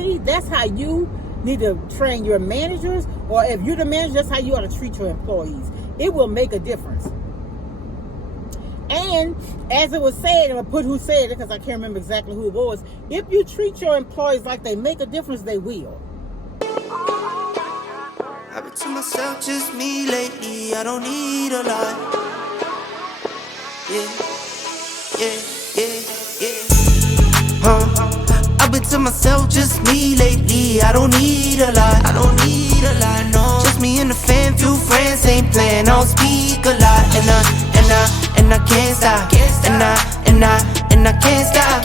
see, that's how you need to train your managers, or if you're the manager, that's how you ought to treat your employees. It will make a difference. And as it was said, and I put who said it because I can't remember exactly who it was, if you treat your employees like they make a difference, they will. I've been to myself, just me lately. I don't need a lot. Yeah, I've been to myself, just me lately. I don't need a lot. I don't need a lot, no. Just me and the fam, few friends ain't playing. I don't speak a lot, and I can't stop. And I can't stop.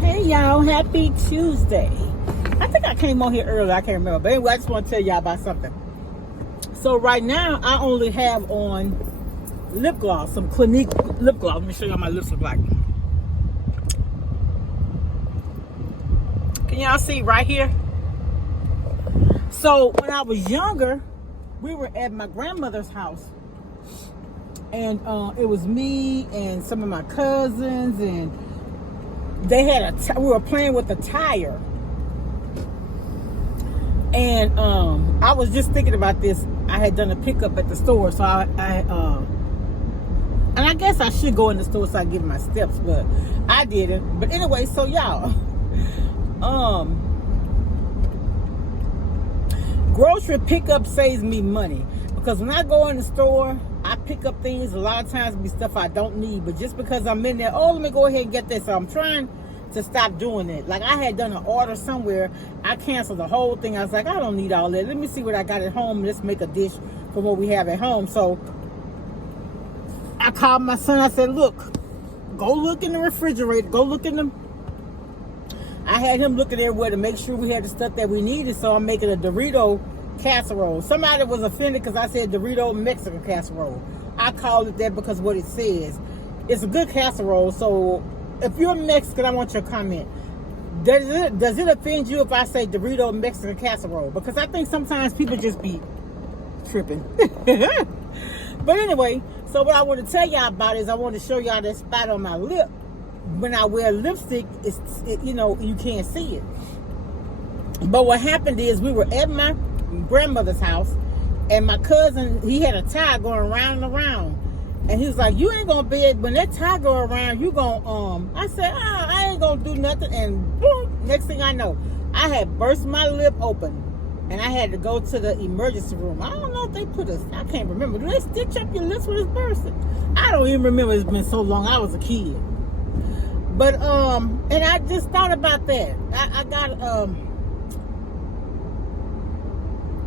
Hey y'all, happy Tuesday. I think I came on here earlier, I can't remember. But anyway, I just want to tell y'all about something. So right now, I only have on lip gloss, some Clinique lip gloss. Let me show y'all my lips look like. Can y'all see right here? So when I was younger, we were at my grandmother's house. And it was me and some of my cousins, and they had we were playing with a tire. And I was just thinking about this. I had done a pickup at the store, so and I guess I should go in the store so I give my steps, but I didn't. But anyway, so y'all, grocery pickup saves me money, because when I go in the store, I pick up things. A lot of times it be stuff I don't need, but just because I'm in there, oh, let me go ahead and get this. So I'm trying to stop doing it. Like, I had done an order somewhere, I canceled the whole thing. I was like, I don't need all that. Let me see what I got at home. Let's make a dish for what we have at home. So I called my son. I said, look, go look in the refrigerator. Go look in the... I had him looking everywhere to make sure we had the stuff that we needed. So I'm making a Dorito casserole. Somebody was offended because I said Dorito Mexican casserole. I called it that because what it says. It's a good casserole. So if you're Mexican, I want your comment. Does it offend you if I say Dorito Mexican casserole? Because I think sometimes people just be tripping. But anyway, so what I want to tell y'all about is I want to show y'all that spot on my lip. When I wear lipstick, you know, you can't see it. But what happened is we were at my grandmother's house, and my cousin, he had a tie going round and around. And he was like, you ain't gonna be able, when that tie go around, you gonna, I said, I ain't gonna do nothing. And boom, next thing I know, I had burst my lip open. And I had to go to the emergency room. I don't know if they I can't remember. Do they stitch up your lips when it's bursting? I don't even remember. It's been so long. I was a kid. But, and I just thought about that. I got,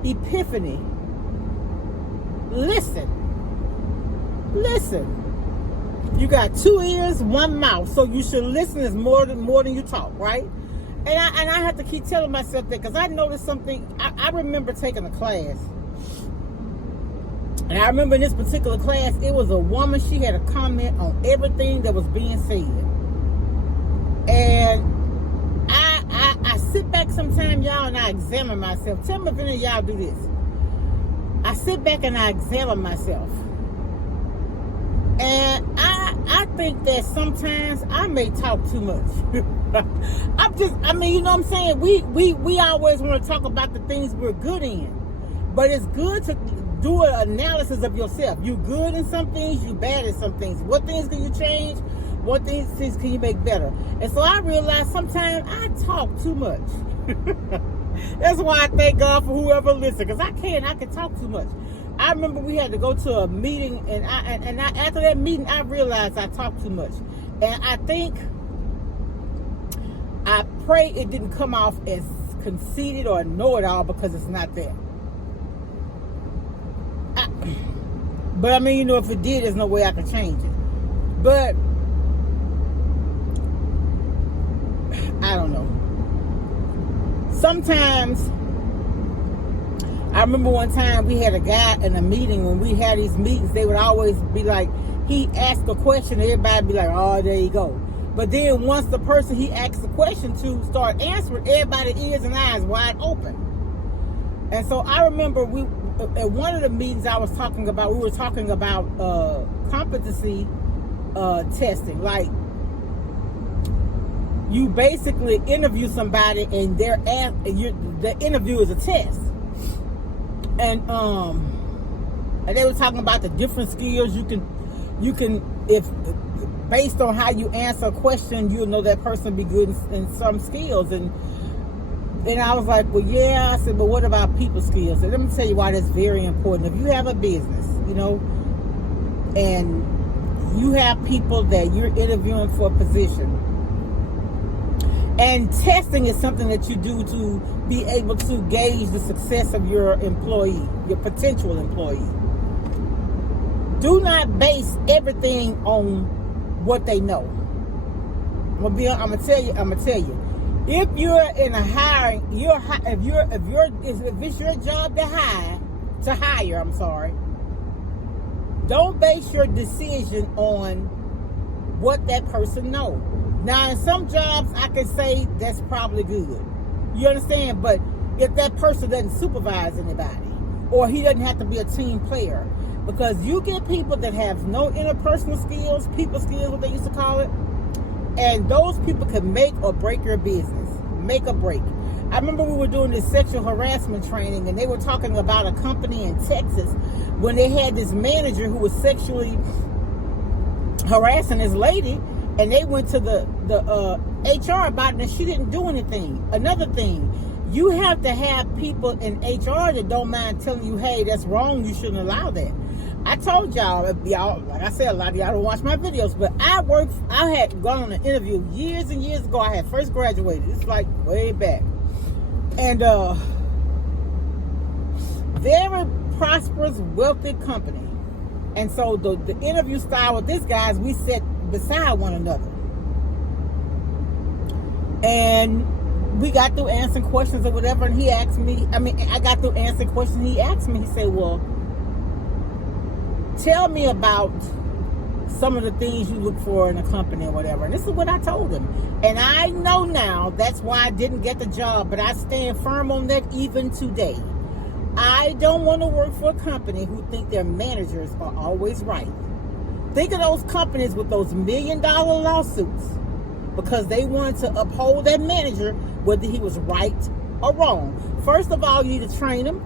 epiphany. Listen. You got 2 ears, 1 mouth, so you should listen is more than you talk, right? And I have to keep telling myself that, because I noticed something. I remember taking a class, and I remember in this particular class, it was a woman. She had a comment on everything that was being said, and I sit back sometime, y'all, and I examine myself. Tell me if any of y'all do this. I sit back and I examine myself. And I think that sometimes I may talk too much. You know what I'm saying? We always want to talk about the things we're good in. But it's good to do an analysis of yourself. You good in some things, you bad in some things. What things can you change? What things can you make better? And so I realized sometimes I talk too much. That's why I thank God for whoever listens, because I can talk too much. I remember we had to go to a meeting, and after that meeting, I realized I talked too much. And I pray it didn't come off as conceited or know-it-all, because it's not that. But I mean, you know, if it did, there's no way I could change it. But I don't know. Sometimes, I remember one time we had a guy in a meeting. When we had these meetings, they would always be like, he asked a question, and everybody would be like, oh, there you go. But then once the person he asked the question to start answering, everybody's ears and eyes wide open. And so I remember at one of the meetings we were talking about competency testing. Like, you basically interview somebody, and the interview is a test. And they were talking about the different skills you can if based on how you answer a question, you'll know that person be good in some skills. And I was like, well, yeah. I said, but what about people skills? And let me tell you why that's very important. If you have a business, and you have people that you're interviewing for a position, and testing is something that you do to be able to gauge the success of your employee, your potential employee. Do not base everything on what they know. I'm gonna tell you. If you're in a hiring, if it's your job to hire, don't base your decision on what that person knows. Now, in some jobs, I can say that's probably good. You understand? But if that person doesn't supervise anybody, or he doesn't have to be a team player, because you get people that have no interpersonal skills, people skills, what they used to call it, and those people can make or break your business. Make or break. I remember we were doing this sexual harassment training, and they were talking about a company in Texas when they had this manager who was sexually harassing this lady, and they went to the HR about it, and she didn't do anything. Another thing, you have to have people in HR that don't mind telling you, hey, that's wrong, you shouldn't allow that. I told y'all, like I said, a lot of y'all don't watch my videos, but I had gone on an interview years and years ago. I had first graduated. It's like way back. And very prosperous, wealthy company. And so the interview style with this guys, we sat beside one another. And we got through answering questions or whatever, and he asked me, I got through answering questions, he asked me, he said, well, tell me about some of the things you look for in a company or whatever. And this is what I told him. And I know now that's why I didn't get the job, but I stand firm on that even today. I don't want to work for a company who think their managers are always right. Think of those companies with those $1 million lawsuits because they wanted to uphold that manager whether he was right or wrong. First of all, you need to train him.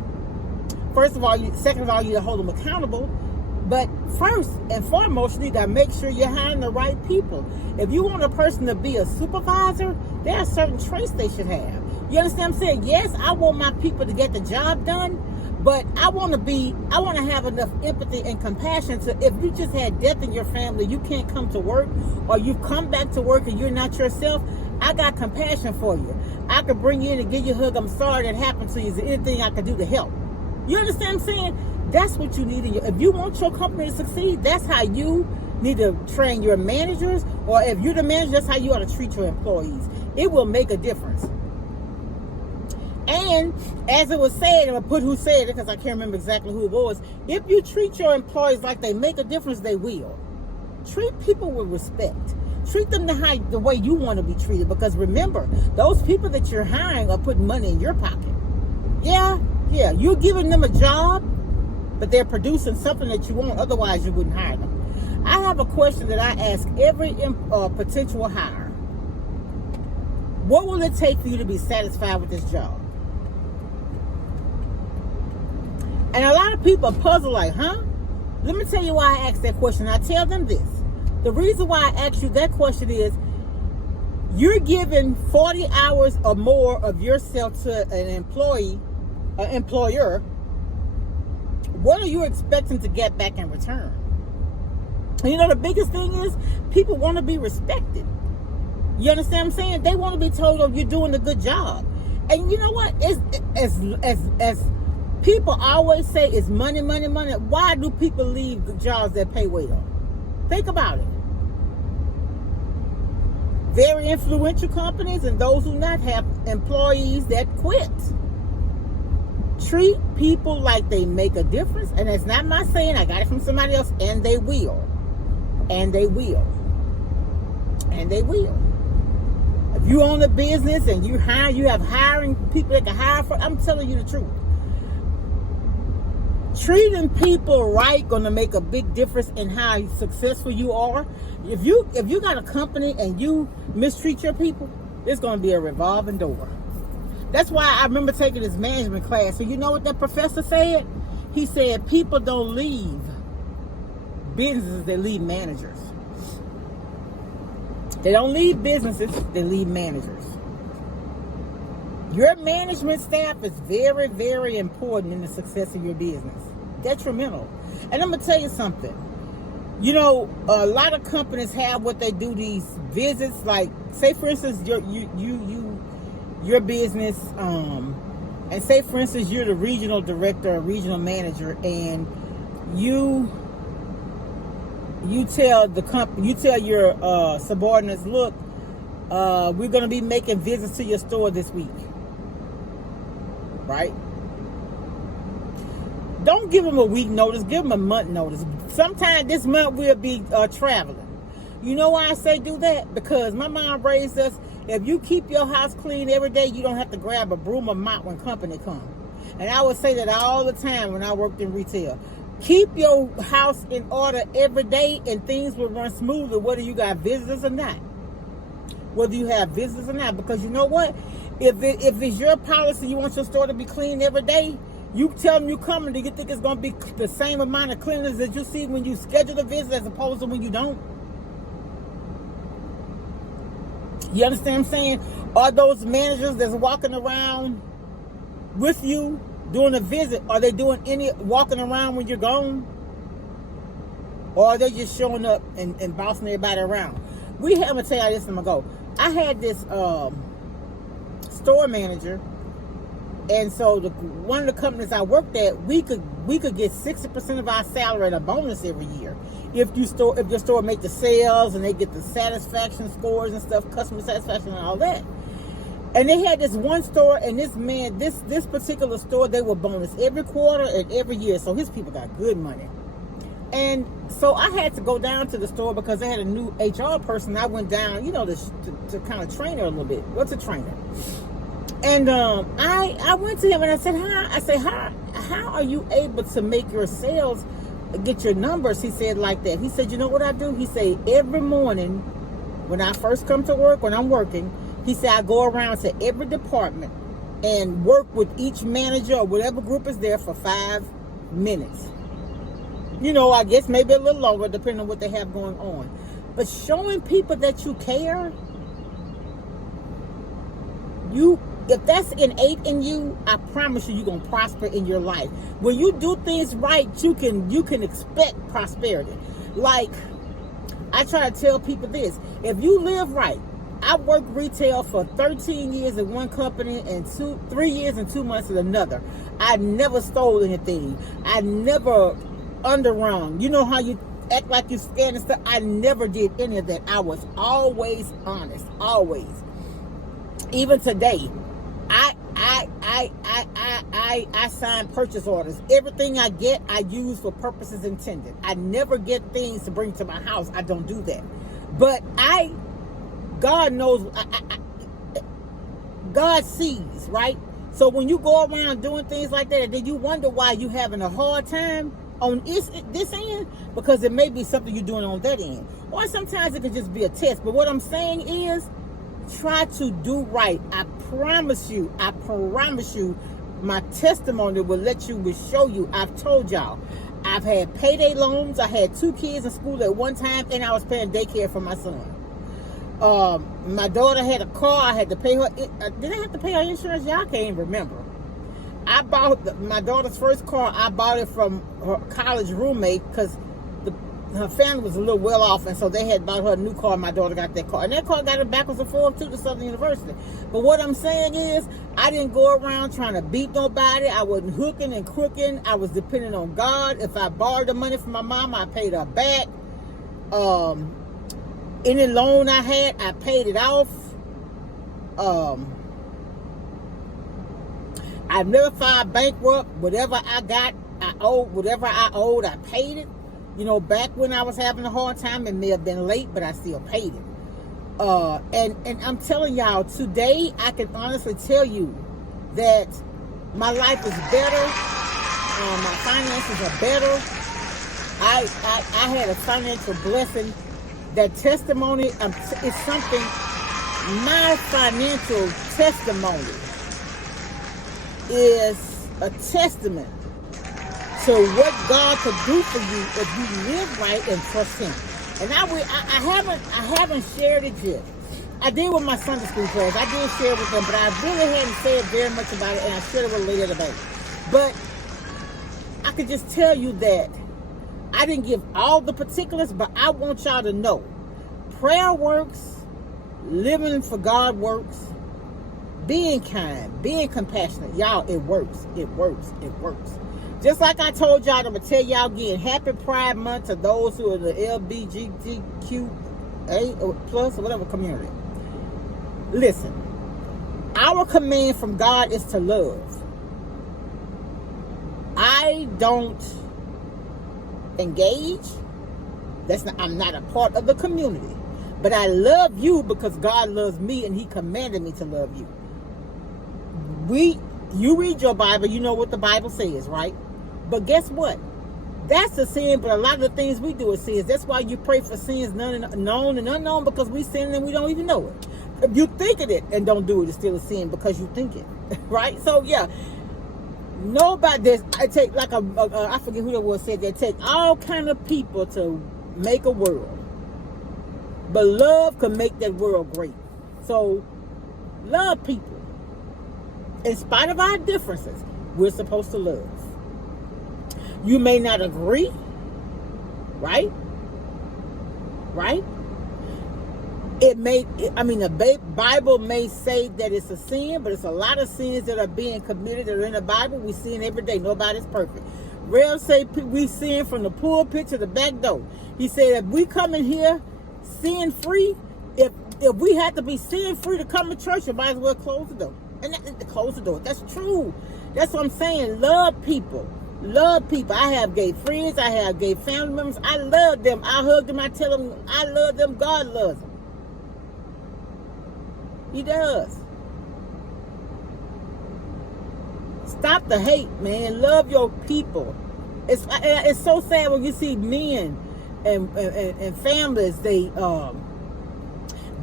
Second of all, you need to hold them accountable. But first and foremost, you need to make sure you're hiring the right people. If you want a person to be a supervisor, there are certain traits they should have. You understand what I'm saying? Yes, I want my people to get the job done, but I want to have enough empathy and compassion to, if you just had death in your family, you can't come to work, or you've come back to work and you're not yourself, I got compassion for you. I could bring you in and give you a hug. I'm sorry that happened to you. Is there anything I can do to help? You understand what I'm saying? That's what you need. If you want your company to succeed, that's how you need to train your managers. Or if you're the manager, that's how you ought to treat your employees. It will make a difference. And as it was said, and I put who said it because I can't remember exactly who it was. If you treat your employees like they make a difference, they will. Treat people with respect. Treat them the way you want to be treated. Because remember, those people that you're hiring are putting money in your pocket. Yeah, you're giving them a job, but they're producing something that you want. Otherwise, you wouldn't hire them. I have a question that I ask every potential hire. What will it take for you to be satisfied with this job? And a lot of people are puzzled like, huh? Let me tell you why I ask that question. I tell them this. The reason why I ask you that question is you're giving 40 hours or more of yourself to an employer. What are you expecting to get back in return? And you know, the biggest thing is people want to be respected. You understand what I'm saying? They want to be told, oh, you're doing a good job. And you know what? As people always say, it's money, money, money. Why do people leave the jobs that pay well? Think about it. Very influential companies and those who not have employees that quit. Treat people like they make a difference. And it's not my saying, I got it from somebody else. And they will. And they will. And they will. If you own a business and you have hiring people that can hire for, I'm telling you the truth. Treating people right gonna make a big difference in how successful you are. If you got a company and you mistreat your people, it's going to be a revolving door. That's why I remember taking this management class. So you know what that professor said? He said people don't leave businesses, they leave managers. They don't leave businesses, they leave managers. Your management staff is very, very important in the success of your business. Detrimental. And I'm going to tell you something. You know, a lot of companies have what they do, these visits, like, say for instance, your business, and say for instance, you're the regional director or regional manager, and you tell the company, you tell your subordinates, look, we're going to be making visits to your store this week. Right? Don't give them a week notice, give them a month notice. Sometime this month we'll be traveling. You know why I say do that? Because my mom raised us, if you keep your house clean every day, you don't have to grab a broom or mop when company comes. And I would say that all the time when I worked in retail. Keep your house in order every day and things will run smoothly, whether you got visitors or not. Whether you have visitors or not. Because you know what? If it's your policy, you want your store to be clean every day, you tell them you're coming, do you think it's going to be the same amount of cleanliness that you see when you schedule a visit as opposed to when you don't? You understand what I'm saying? Are those managers that's walking around with you doing a visit, are they doing any walking around when you're gone? Or are they just showing up and bossing everybody around? I'm going to tell you this a minute ago. I had this store manager, and so one of the companies I worked at, we could get 60% of our salary and a bonus every year if your store make the sales and they get the satisfaction scores and stuff, customer satisfaction and all that. And they had this one store, and this particular store, they were bonus every quarter and every year, so his people got good money. And so I had to go down to the store because they had a new HR person. I went down, you know, to kind of train her a little bit. What's a trainer? And I went to him and I said, how are you able to make your sales, get your numbers? He said like that. He said, you know what I do? He said, every morning when I first come to work, when I'm working, he said, I go around to every department and work with each manager or whatever group is there for 5 minutes. You know, I guess maybe a little longer depending on what they have going on. But showing people that you care, if that's innate in you, I promise you're going to prosper in your life. When you do things right, you can expect prosperity. Like, I try to tell people this. If you live right, I worked retail for 13 years in one company and 3 years and 2 months in another. I never stole anything. I never underrun. You know how you act like you're scared and stuff? I never did any of that. I was always honest. Always. Even today, I sign purchase orders. Everything I get, I use for purposes intended. I never get things to bring to my house. I don't do that. But God knows, God sees, right? So when you go around doing things like that, then you wonder why you having a hard time on this end, because it may be something you're doing on that end. Or sometimes it could just be a test. But what I'm saying is, try to do right. I promise you, my testimony will show you. I've told y'all, I've had payday loans. I had 2 kids in school at one time, and I was paying daycare for my son. My daughter had a car. I had to pay her. Did I have to pay her insurance? Y'all can't even remember. I bought my daughter's first car. I bought it from her college roommate because her family was a little well off, and so they had bought her a new car. My daughter got that car, and that car got her backwards and forwards to Southern University. But what I'm saying is, I didn't go around trying to beat nobody. I wasn't hooking and crooking. I was depending on God. If I borrowed the money from my mom, I paid her back. Any loan I had, I paid it off. I never filed bankrupt. Whatever I got, I owed. Whatever I owed, I paid it. You know, back when I was having a hard time, it may have been late, but I still paid it. And I'm telling y'all, today I can honestly tell you that my life is better. My finances are better. I had a financial blessing that testimony is something, my financial testimony is a testament to what God could do for you if you live right and trust Him. And I haven't shared it yet. I did with my Sunday school class. I did share it with them, but I really hadn't said very much about it, and I shared it with later today. But I could just tell you that I didn't give all the particulars, but I want y'all to know prayer works, living for God works, being kind, being compassionate. Y'all, it works. It works. It works. Just like I told y'all, I'm going to tell y'all again, happy Pride Month to those who are the LGBTQA or plus or whatever community. Listen, our command from God is to love. I don't engage. I'm not a part of the community. But I love you because God loves me and He commanded me to love you. You read your Bible, you know what the Bible says, right? But guess what? That's a sin, but a lot of the things we do are sins. That's why you pray for sins known and unknown, because we sin and we don't even know it. If you think of it and don't do it, it's still a sin because you think it, right? So yeah, nobody. This I take like I forget who it was said that take all kind of people to make a world, but love can make that world great. So love people. In spite of our differences, we're supposed to love. You may not agree, right? Right? The Bible may say that it's a sin, but it's a lot of sins that are being committed that are in the Bible. We sin every day. Nobody's perfect. Real say we sin from the pulpit to the back door. He said if we come in here sin free, if we have to be sin free to come to church, you might as well close the door. And close the door. That's true. That's what I'm saying. Love people. Love people. I have gay friends. I have gay family members. I love them. I hug them. I tell them I love them. God loves them. He does. Stop the hate, man. Love your people. It's so sad when you see men and families, they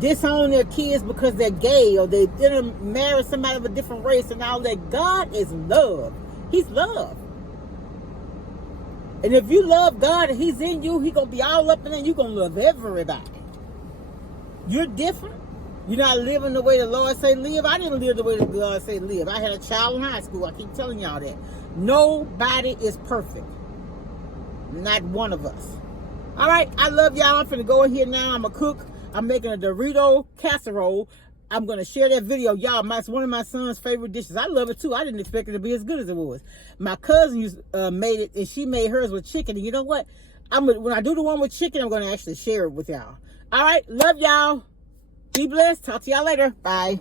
disown their kids because they're gay or they didn't marry somebody of a different race and all that. God is love. He's love. And if you love God and He's in you, He's going to be all up in there. You're going to love everybody. You're different. You're not living the way the Lord say live. I didn't live the way the Lord say live. I had a child in high school. I keep telling y'all that. Nobody is perfect. Not one of us. All right. I love y'all. I'm finna go in here now. I'm going to cook. I'm making a Dorito casserole. I'm going to share that video. Y'all, it's one of my son's favorite dishes. I love it too. I didn't expect it to be as good as it was. My cousin made it, and she made hers with chicken. And you know what? When I do the one with chicken, I'm going to actually share it with y'all. All right. Love y'all. Be blessed. Talk to y'all later. Bye.